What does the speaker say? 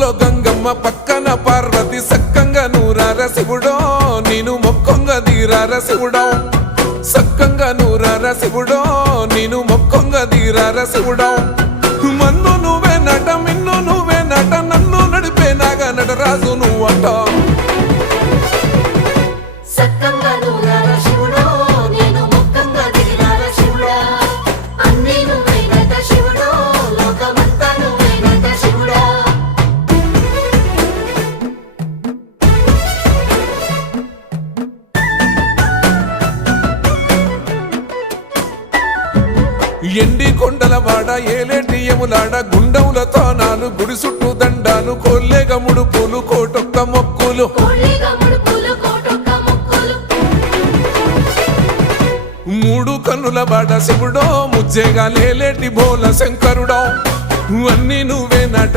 ముక్కులో గంగమ్మ పక్కన పార్వతి సక్కంగా నూరార శివుడో నేను మొక్కంగా దీరార శివుడో సక్కంగా నూరార శివుడో నేను మొక్కంగా దీరార శివుడో మన్ను నువ్వే నట మిన్ను నువ్వే నట నన్ను నడిపే నాగా నటరాజు నువ్వట ఎండి కొండల వాడ ఏలేటి యములాడ గుండములతో నాలు గుడి చుట్టూ దండాలు కోల్లేగ ముడుపులు కోటొక్క మొక్కులు మూడు కన్నుల వాడ శివుడో ముజ్జేగా లేలేటి బోల శంకరుడో అన్నీ నువ్వే నట